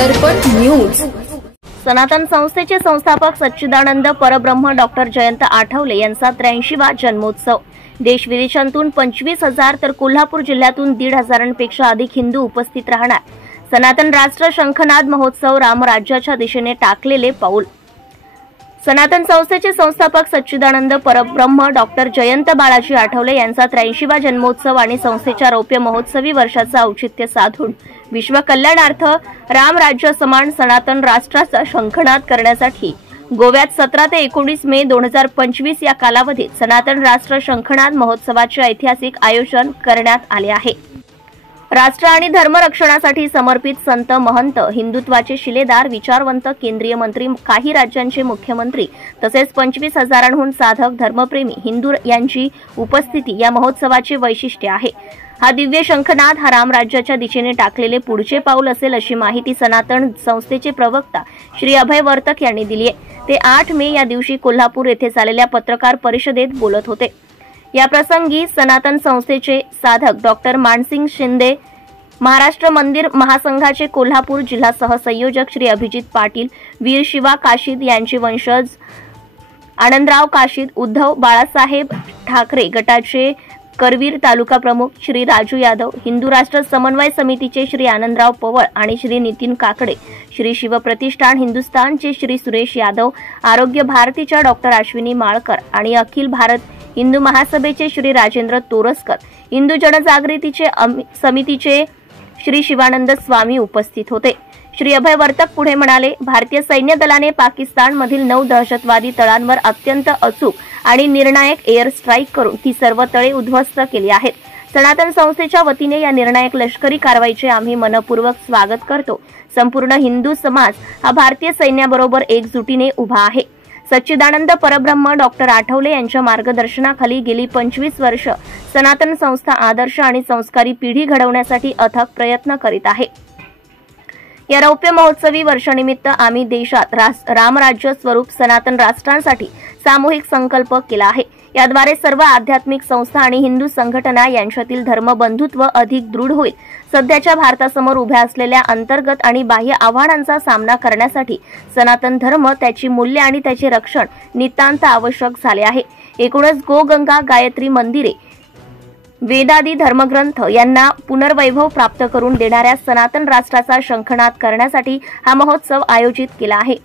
दर्पण news. सनातन संस्थेचे संस्थापक सच्चिदानंद परब्रह्म डॉक्टर जयंत आठवले यांचा 83वा जन्मोत्सव। देश विदेशातून 25,000 तर कोल्हापूर जिल्ह्यातून 1,500पेक्षा अधिक हिंदू उपस्थित राहणार। सनातन राष्ट्र शंखनाद महोत्सव रामराज्याच्या दिशेने टाकलेले पाऊल। सनातन संस्थेचे संस्थापक सच्चिदानंद परब्रह्म डॉक्टर जयंत बाळाजी आठवले यांचा 83वा जन्मोत्सव आणि संस्थेच्या रौप्य महोत्सवी वर्षाचं औचित्य साधून विश्व कल्याणार्थ रामराज्य समान सनातन राष्ट्राचा शंखनाद करण्यासाठी गोव्यात 17 ते 19 मे 2025 या कालावधीत सनातन राष्ट्र शंखनाद महोत्सवाचे ऐतिहासिक आयोजन करण्यात आले आहे। राष्ट्र आणि धर्म रक्षणासाठी समर्पित संत महंत, हिंदुत्वाचे शिलेदार, विचारवंत, केंद्रीय मंत्री, काही राज्यांचे मुख्यमंत्री तसेच 25,000हून साधक, धर्मप्रेमी हिंदू यांची उपस्थिती या महोत्सवाचे वैशिष्ट्य आहे। हा दिव्य शंखनाद हा रामराज्याच्या दिशेने टाकलेले पुढचे पाऊल असेल अशी माहिती सनातन संस्थेचे प्रवक्ता श्री अभय वर्तक यांनी दिली आहे। ते 8 मे या दिवशी कोल्हापूर येथे झालेल्या पत्रकार परिषदेत बोलत होते। या प्रसंगी सनातन संस्थेचे साधक डॉक्टर मानसिंग शिंदे, महाराष्ट्र मंदिर महासंघाचे कोल्हापूर जिल्हा सहसंयोजक श्री अभिजित पाटील, वीर शिवा काशीद यांचे वंशज आनंदराव काशीद, उद्धव बाळासाहेब ठाकरे गटाचे करवीर तालुका प्रमुख श्री राजू यादव, हिंदू राष्ट्र समन्वय समितीचे श्री आनंदराव पवळ आणि श्री नितीन काकडे, श्री शिवप्रतिष्ठान हिंदुस्थानचे श्री सुरेश यादव, आरोग्य भारतीच्या डॉक्टर अश्विनी माळकर आणि अखिल भारत हिंदू महासभेचे श्री राजेंद्र तोरसकर, हिंदू जनजागृतीचे समितीचे श्री शिवानंद स्वामी उपस्थित होते। श्री अभय वर्तक पुढे म्हणाले, भारतीय सैन्य दलाने पाकिस्तानमधील 9 दहशतवादी तळांवर अत्यंत अचूक आणि निर्णायक एअर स्ट्राईक करून ती सर्व तळे उद्ध्वस्त केली आहेत। सनातन संस्थेच्या वतीने या निर्णायक लष्करी कारवाईचे आम्ही मनपूर्वक स्वागत करतो। संपूर्ण हिंदू समाज हा भारतीय सैन्याबरोबर एकजुटीने उभा आहे। सच्चिदानंद परब्रह्म डॉक्टर आठवले यांच्या मार्गदर्शनाखाली गेली 25 वर्ष सनातन संस्था आदर्श आणि संस्कारी पिढी घडवण्यासाठी अथक प्रयत्न करीत आहे। या रौप्य महोत्सवी वर्षानिमित्त आम्ही देशात रामराज्य स्वरूप सनातन राष्ट्रांसाठी सामूहिक संकल्प केला आहे। याद्वारे सर्व आध्यात्मिक संस्था आणि हिंदू संघटना यांच्यातील धर्मबंधुत्व अधिक दृढ होईल। सध्याच्या भारतासमोर उभ्या असलेल्या अंतर्गत आणि बाह्य आव्हानांचा सामना करण्यासाठी सनातन धर्म, त्याची मूल्ये आणि त्याचे रक्षण नितांत आवश्यक झाले आहे। एकूणच गो, गंगा, गायत्री मंदिरे, वेदादी धर्मग्रंथ यांना पुनर्वैभव प्राप्त करून देणाऱ्या सनातन राष्ट्राचा शंखनाद करण्यासाठी हा महोत्सव आयोजित केला आहे।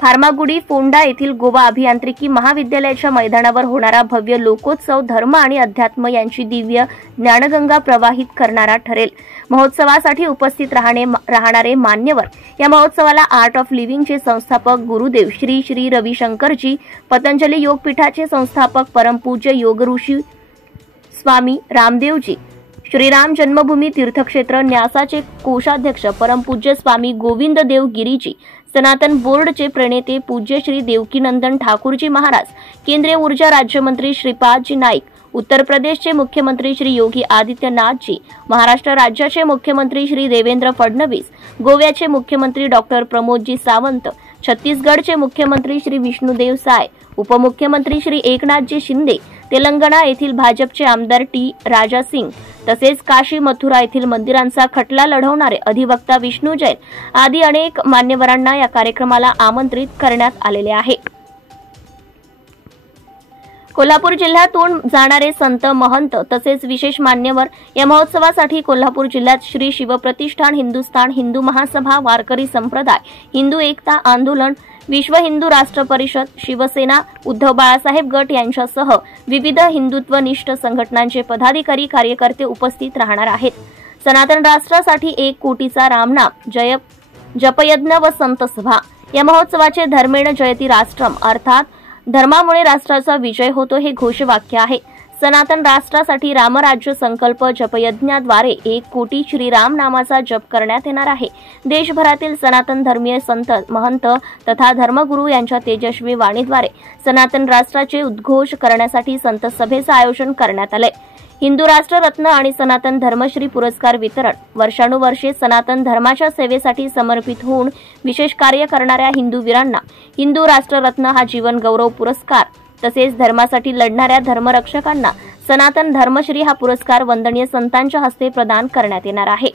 फार्मागुडी फोंडा येथील गोवा अभियांत्रिकी महाविद्यालयाच्या मैदानावर होणारा भव्य लोकोत्सव धर्म आणि अध्यात्म यांची दिव्य ज्ञानगंगा प्रवाहित करणारा ठरेल। महोत्सवासाठी उपस्थित राहणारे मान्यवर, या महोत्सवाला आर्ट ऑफ लिव्हिंगचे संस्थापक गुरुदेव श्री श्री रविशंकरजी, पतंजली योगपीठाचे संस्थापक परमपूज्य योगऋषी स्वामी रामदेवजी, श्रीराम जन्मभूमी तीर्थक्षेत्र न्यासाचे कोषाध्यक्ष परमपूज्य स्वामी गोविंद देव गिरीजी, सनातन बोर्डचे प्रणेते पूज्य श्री देवकीनंदन ठाकूरजी महाराज, केंद्रीय ऊर्जा राज्यमंत्री श्रीपादजी नाईक, उत्तर प्रदेशचे मुख्यमंत्री श्री योगी आदित्यनाथजी, महाराष्ट्र राज्याचे मुख्यमंत्री श्री देवेंद्र फडणवीस, गोव्याचे मुख्यमंत्री डॉक्टर प्रमोदजी सावंत, छत्तीसगडचे मुख्यमंत्री श्री विष्णुदेव साय, उपमुख्यमंत्री श्री एकनाथजी शिंदे, तेलंगणा येथील भाजपचे आमदार टी राजा सिंग, तसेच काशी मथुरा येथील मंदिरांचा खटला लढवणारे अधिवक्ता विष्णू जैन आदी अनेक मान्यवरांना या कार्यक्रमाला आमंत्रित करण्यात आलेले आहे। कोल्हापूर जिल्ह्यातून जाणारे संत महंत तसेच विशेष मान्यवर या महोत्सवासाठी कोल्हापूर जिल्ह्यात श्री शिवप्रतिष्ठान हिंदुस्थान, हिंदू महासभा, वारकरी संप्रदाय, हिंदू एकता आंदोलन, विश्व हिंदू राष्ट्र परिषद, शिवसेना, उद्धव बाळासाहेब गट यांच्यासह विविध हिंदुत्वनिष्ठ संघटनांचे पदाधिकारी, कार्यकर्ते उपस्थित राहणार आहेत। सनातन राष्ट्रासाठी 1 कोटीचा रामनाम जपयज्ञ व संत सभा या महोत्सवाचे धर्मेण जयती राष्ट्रम अर्थात धर्मामुळे राष्ट्राचा विजय होतो हे घोषवाक्य आहे। सनातन राष्ट्रासाठी रामराज्य संकल्प जपयज्ञाद्वारे 1 कोटी श्रीराम नामाचा जप करण्यात येणार आहे। देशभरातील सनातन धर्मीय संत, महंत तथा धर्मगुरू यांच्या तेजस्वी वाणीद्वारे सनातन राष्ट्राचे उद्घोष करण्यासाठी संत सभेचे आयोजन करण्यात आले। हिंदू राष्ट्र रत्न आणि सनातन धर्मश्री पुरस्कार वितरण, वर्षानुवर्षे सनातन धर्माच्या सेवेसाठी समर्पित होऊन विशेष कार्य करणाऱ्या हिंदू वीरांना हिंदू राष्ट्र रत्न हा जीवन गौरव पुरस्कार, तसेच धर्मासाठी लढणाऱ्या धर्मरक्षकांना सनातन धर्मश्री हा पुरस्कार वंदनीय संतांच्या हस्ते प्रदान करण्यात येणार आहे।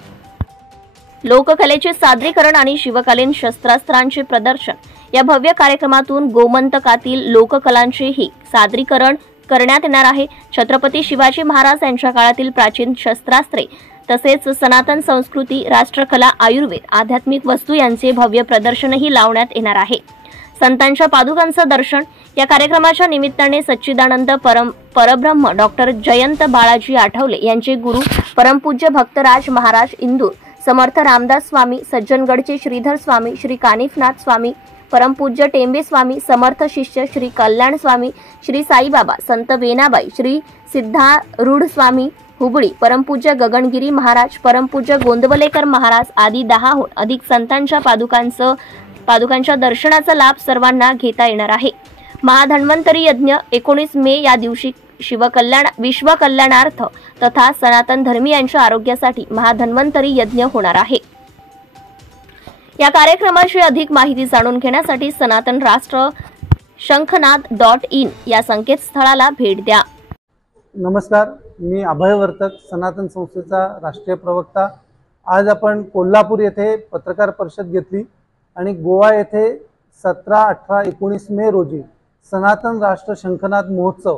लोककलेचे सादरीकरण आणि शिवकालीन शस्त्रास्त्रांचे प्रदर्शन या भव्य कार्यक्रमातून गोमंतकातील लोककलांचेही सादरीकरण करण्यात येणार आहे। छत्रपती शिवाजी महाराज यांच्या काळातील प्राचीन शस्त्रास्त्रे तसेच सनातन संस्कृती, राष्ट्रकला, आयुर्वेद, आध्यात्मिक वस्तू यांचे भव्य प्रदर्शनही लावण्यात येणार आहे। संतांच्या पादुकांचं दर्शन या कार्यक्रमाच्या निमित्ताने सच्चिदानंद परब्रह्म डॉक्टर जयंत बाळाजी आठवले यांचे गुरु परमपूज्य भक्तराज महाराज इंदूर, समर्थ रामदास स्वामी, सज्जनगडचे श्रीधर स्वामी, श्री कानिफनाथ स्वामी, परमपूज्य टेंबे स्वामी, समर्थ शिष्य श्री कल्याण स्वामी, श्री साईबाबा, संत वेनाबाई, श्री सिद्धारूढ स्वामी हुबळी, परमपूज्य गगनगिरी महाराज, परमपूज्य गोंदवलेकर महाराज आदी 10हून अधिक संतांच्या पादुकांच्या दर्शनाचा लाभ सर्वांना घेता येणार आहे। महाधन्वंतरी यज्ञ 19 मे या दिवशी विश्वकल्याणार्थ तथा सनातन धर्मीयांच्या आरोग्यासाठी महाधन्वंतरी यज्ञ होणार आहे। या कार्यक्रमाची अधिक माहिती जाणून घेण्यासाठी सनातन राष्ट्र शंखनाद.in या संकेतस्थळाला भेट द्या। नमस्कार, मी अभय वर्तक, सनातन संस्थेचा राष्ट्रीय प्रवक्ता। आज आपण कोल्हापूर येथे पत्रकार परिषद घेतली आणि गोवा येथे 17, 18, 19 मे रोजी सनातन राष्ट्र शंखनाद महोत्सव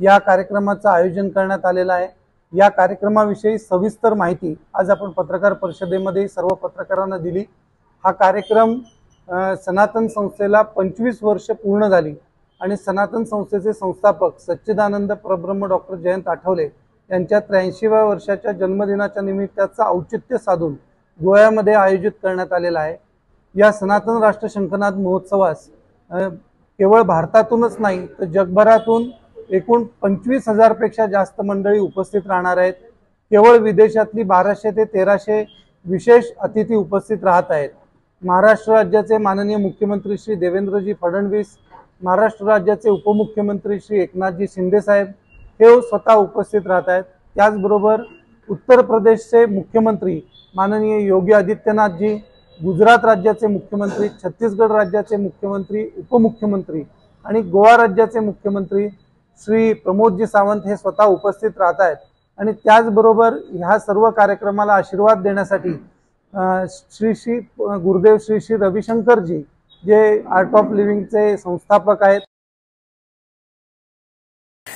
या कार्यक्रमाचं आयोजन करण्यात आलेलं आहे। या कार्यक्रमाविषयी सविस्तर माहिती आज आपण पत्रकार परिषदेमध्ये सर्व पत्रकारांना दिली। हा कार्यक्रम सनातन संस्थेला 25 वर्ष पूर्ण झाली आणि सनातन संस्थेचे संस्थापक सच्चिदानंद परब्रह्म डॉक्टर जयंत आठवले यांच्या 83व्या वर्षाच्या जन्मदिनाच्या निमित्ताचं औचित्य साधून गोव्यामध्ये आयोजित करण्यात आलेला आहे। या सनातन राष्ट्र शंखनाद महोत्सवास केवळ भारतातूनच नाही तर जगभरातून एकूण 25,000 पेक्षा जास्त मंडळी उपस्थित राहणार आहेत। केवळ विदेशातली 1200 ते 1300 विशेष अतिथी उपस्थित राहत आहेत। महाराष्ट्र राज्याचे माननीय मुख्यमंत्री श्री देवेंद्रजी फडणवीस, महाराष्ट्र राज्याचे उपमुख्यमंत्री श्री एकनाथजी शिंदे साहेब हे स्वतः उपस्थित राहत आहेत। त्याचबरोबर उत्तर प्रदेशचे मुख्यमंत्री माननीय योगी आदित्यनाथजी, गुजरात राज्याचे मुख्यमंत्री, छत्तीसगड राज्याचे मुख्यमंत्री, उपमुख्यमंत्री आणि गोवा राज्याचे मुख्यमंत्री श्री प्रमोदजी सावंत हे स्वतः उपस्थित राहत आहेत। आणि त्याचबरोबर ह्या सर्व कार्यक्रमाला आशीर्वाद देण्यासाठी श्री गुरुदेव श्री रविशंकरजी जे आर्ट ऑफ लिव्हिंगचे संस्थापक आहेत।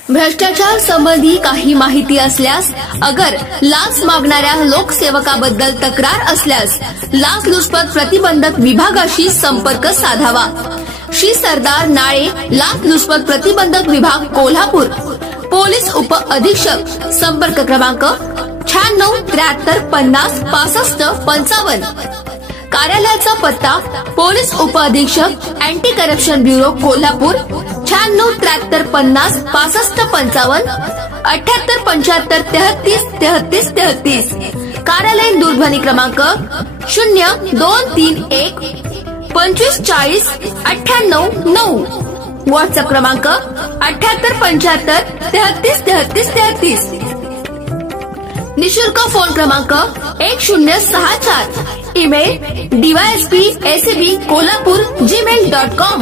भ्रष्टाचार संबंधी काही माहिती असल्यास, अगर लाच मागणाऱ्या लोकसेवकाबद्दल तक्रार असल्यास लाचलुचपत प्रतिबंधक विभागाशी संपर्क साधावा। श्री सरदार नाळे, लाचलुचपत प्रतिबंधक विभाग, कोल्हापूर। पोलीस उप अधीक्षक, संपर्क क्रमांक 96 73 50 65 55। कार्यालयाचा पत्ता पोलीस उप अधीक्षक, अँटी करप्शन ब्युरो, कोल्हापूर 96 73 50 65 55 78 75 33 33 33। कार्यालयीन दूरध्वनी क्रमांक 0231 25 40 98 9। व्हॉट्सअप क्रमांक 78 75 33 33 33। निशुल्क फोन क्रमांक 1064। Email dysp@kolhapur@gmail.com।